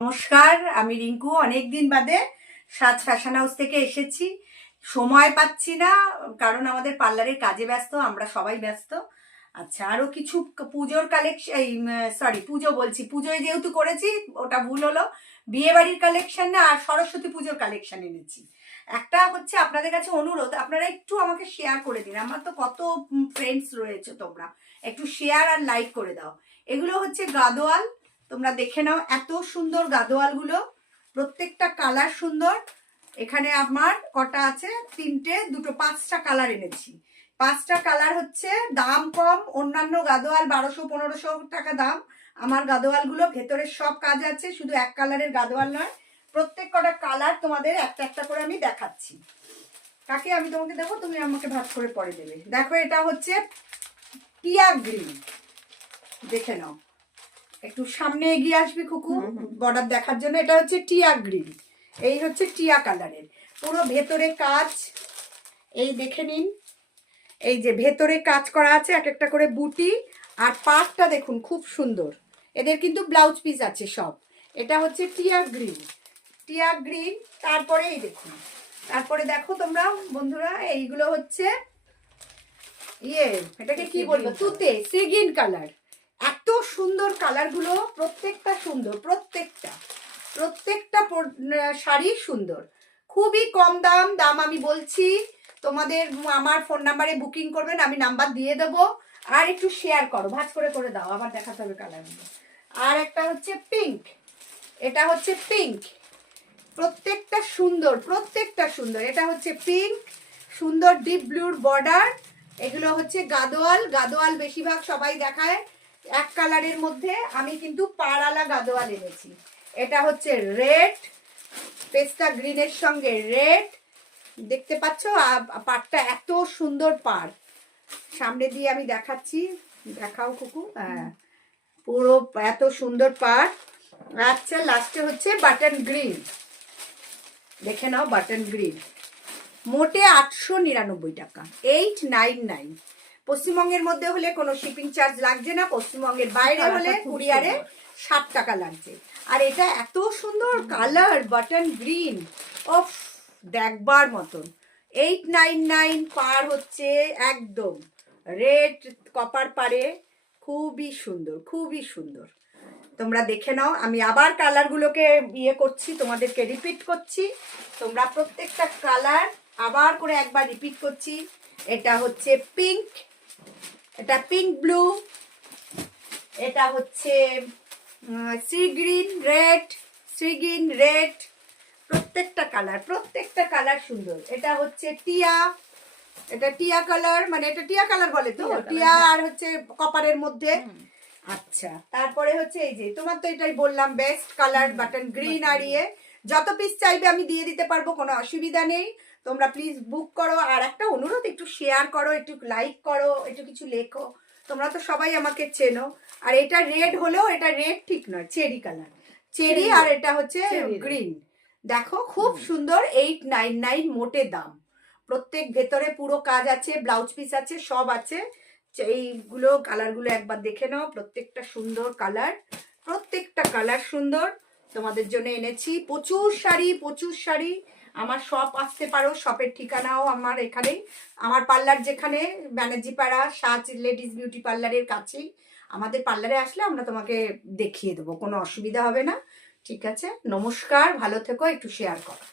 নমস্কার, আমি রিঙ্কু। অনেকদিন বাদে সাজ ফ্যাশন হাউস থেকে এসেছি। সময় পাচ্ছি না, কারণ আমাদের পার্লারের কাজে ব্যস্ত, আমরা সবাই ব্যস্ত। আচ্ছা, আরো কিছু পুজোর কালেকশন, সরি পুজো বলছি, পুজোয় যেহেতু করেছি ওটা ভুল হলো, বিয়ে বাড়ির কালেকশন না, আর সরস্বতী পুজোর কালেকশন এনেছি। একটা হচ্ছে আপনাদের কাছে অনুরোধ, আপনারা একটু আমাকে শেয়ার করে দিন। আমার তো কত ফ্রেন্ডস রয়েছে, তোমরা একটু শেয়ার আর লাইক করে দাও। এগুলো হচ্ছে গাদোয়াল, তোমরা দেখে নাও। এত সুন্দর গাদোয়ালগুলো, প্রত্যেকটা কালার সুন্দর। এখানে আমার কটা আছে, তিনটে, দুটো, 5টা কালার এনেছি। 5টা কালার হচ্ছে, দাম কম। অন্যান্য গাদোয়াল 1200-1500 টাকা দাম। আমার গাদোয়ালগুলো ভেতরে সব কাজ আছে, শুধু এক কালারের গাদোয়াল নয়। প্রত্যেক কটা কালার তোমাদের একটা একটা করে আমি দেখাচ্ছি। কাকে আমি তোমাকে দেবো, তুমি আমাকে ভাগ করে পরে দেবে। দেখো, এটা হচ্ছে টিয়া গ্রিন, দেখে নাও। একটু সামনে এগিয়ে আসবি কুকু, বর্ডার দেখার জন্য। এটা হচ্ছে টিয়া গ্রিন, এই হচ্ছে টিয়া কালারের, পুরো ভেতরে কাজ। এই দেখে নিন, এই যে ভেতরে কাজ করা আছে, এক একটা করে বুটি। আর পাটটা দেখুন, খুব সুন্দর। এদের কিন্তু ব্লাউজ পিস আছে সব। এটা হচ্ছে টিয়া গ্রিন, টিয়া গ্রিন। তারপরে এই দেখুন, তারপরে দেখো তোমরা বন্ধুরা, এইগুলো হচ্ছে এটাকে কি বলবো, তুতে সিগিন কালার। এত সুন্দর কালারগুলো, প্রত্যেকটা সুন্দর, প্রত্যেকটা শাড়ি সুন্দর। খুবই কম দাম আমি বলছি তোমাদের। আমার ফোন নাম্বারে বুকিং করবেন, আমি নাম্বার দিয়ে দেবো। আর একটু শেয়ার করো, ভাঁজ করে দাও, আবার দেখাতে হবে কালারগুলো। আর একটা হচ্ছে পিঙ্ক, এটা হচ্ছে পিঙ্ক। প্রত্যেকটা সুন্দর। এটা হচ্ছে পিঙ্ক, সুন্দর ডিপ ব্লুর বর্ডার। এগুলো হচ্ছে গাদোয়াল বেশিরভাগ সবাই দেখায় এক কালারের মধ্যে। আমি কিন্তু পাড়ালা গাদোয়াল এনেছি। এটা হচ্ছে রেড, পেস্তা গ্রিনের সঙ্গে রেড, দেখতে পাচ্ছ? পাড়টা এত সুন্দর পাড়। সামনে দিয়ে আমি দেখাচ্ছি, দেখাও কুকু। হ্যাঁ, পুরো এত সুন্দর পাড়। আচ্ছা, লাস্টে হচ্ছে বাটন গ্রিন, দেখে নাও। বাটন গ্রিন মোটে 899 টাকা, 899। পশ্চিমবঙ্গের মধ্যে হলে কোনো শিপিং চার্জ লাগছে না, পশ্চিমবঙ্গের বাইরে হলে কুরিয়ারে 60 টাকা লাগছে। আর এটা এত সুন্দর কালার, বাটন গ্রিন, অফ দেখবার মতন। 899 পার হচ্ছে, একদম রেড কপার পারে। খুবই সুন্দর। তোমরা দেখে নাও। আমি আবার কালারগুলোকে করছি, তোমাদেরকে রিপিট করছি। তোমরা প্রত্যেকটা কালার আবার করে একবার রিপিট করছি। এটা হচ্ছে পিঙ্ক, এটা পিঙ্ক ব্লু, এটা হচ্ছে সি গ্রিন রেড, প্রত্যেকটা কালার সুন্দর। এটা হচ্ছে এটা টিয়া কালার, মানে এটা টিয়া কালার বলে তো, টিয়া আর হচ্ছে কপারের মধ্যে। আচ্ছা, তারপরে হচ্ছে এই যে তোমার তো এটাই বললাম, বেস্ট কালার বাটন গ্রিন। আর যত পিস চাইবে আমি দিয়ে দিতে পারবো, কোনো অসুবিধা নেই। তোমরা প্লিজ বুক করো। আর একটা অনুরোধ, একটু শেয়ার করো, একটু লাইক করো, একটু কিছু লেখো। তোমরা তো সবাই আমাকে চেনো। আর এটা রেড হলেও, এটা রেড ঠিক নয়, চেরি কালার, চেরি। আর এটা হচ্ছে গ্রিন। দেখো, খুব সুন্দর। 899 মোটে দাম। প্রত্যেক ভেতরে পুরো কাজ আছে, ব্লাউজ পিস আছে, সব আছে। এইগুলো কালারগুলো একবার দেখে নাও। প্রত্যেকটা কালার সুন্দর। তোমাদের জন্য এনেছি প্রচুর শাড়ি। আমার শপ আসতে পারো, শপের ঠিকানাও আমার এখানেই। আমার পার্লার যেখানে, ব্যানার্জি পাড়া সাজ লেডিস বিউটি পার্লারের কাছেই। আমাদের পার্লারে আসলে আমরা তোমাকে দেখিয়ে দেবো, কোনো অসুবিধা হবে না। ঠিক আছে, নমস্কার, ভালো থেকো, একটু শেয়ার করো।